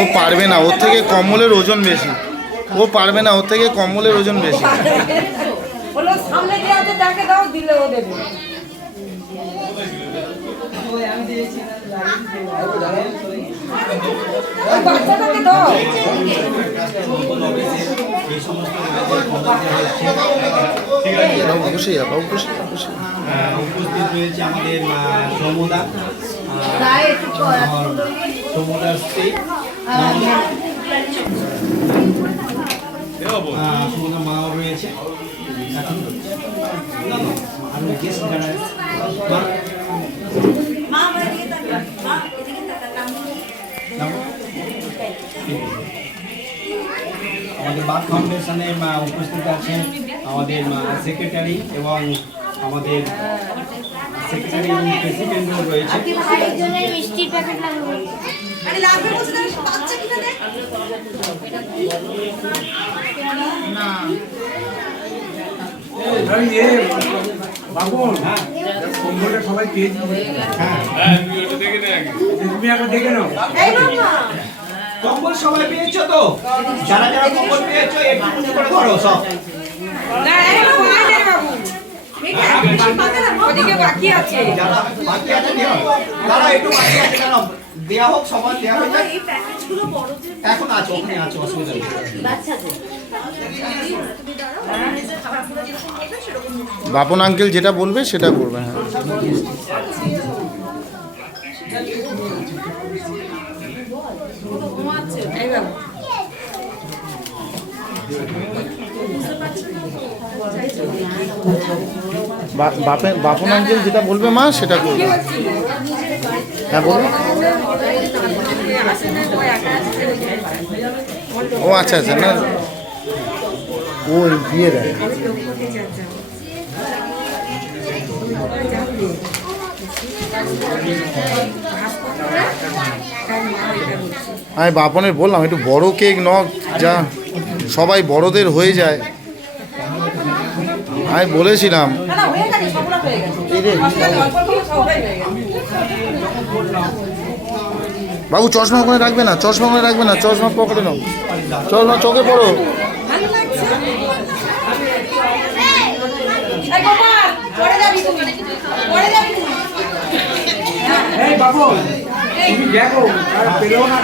ও পারবে না, ওর থেকে কম্বলের ওজন বেশি। ও পারবে না, ওর থেকে কম্বলের ওজন বেশি। উপস্থিত রয়েছে আমাদের সমুদার স্ত্রী সমুদার মাও রয়েছে। আরো গেস্ট যারা আমাদের বাদ ফাউন্ডেশনে উপস্থিত আছেন আমাদের সেক্রেটারি এবং আমাদের সেক্রেটারি এবং প্রেসিডেন্টও রয়েছে। সবাই পেয়েছি। তুমি আগে দেখে নাও। কম্বল সবাই পেয়েছো তো? যারা যারা কম্বল পেয়েছো একটু করে ধরো সব। বাকি আছে তারা একটু বাকি আছে কেন? দেয়া হোক, সবার দেয়া হয়ে যায়। এখন আছো, ওখানে আছো, অসুবিধা নেই। বাপন আঙ্কেল যেটা বলবে সেটা করবে। হ্যাঁ, বাপন আঙ্কেল যেটা বলবে মা সেটা করবে। হ্যাঁ বলুন। ও আচ্ছা আচ্ছা, না ও দিয়ে দেয়। আমি বাপনের বললাম একটু বড় কেক নক, যা সবাই বড়দের হয়ে যায়। আমি বলেছিলাম বাবু চশমা ওখানে রাখবে না, চশমা ওখানে রাখবে না, চশমা পকেটে নাও, চশমা চোখে পড়ো। বাবু তুমি দেখো পেলেও না।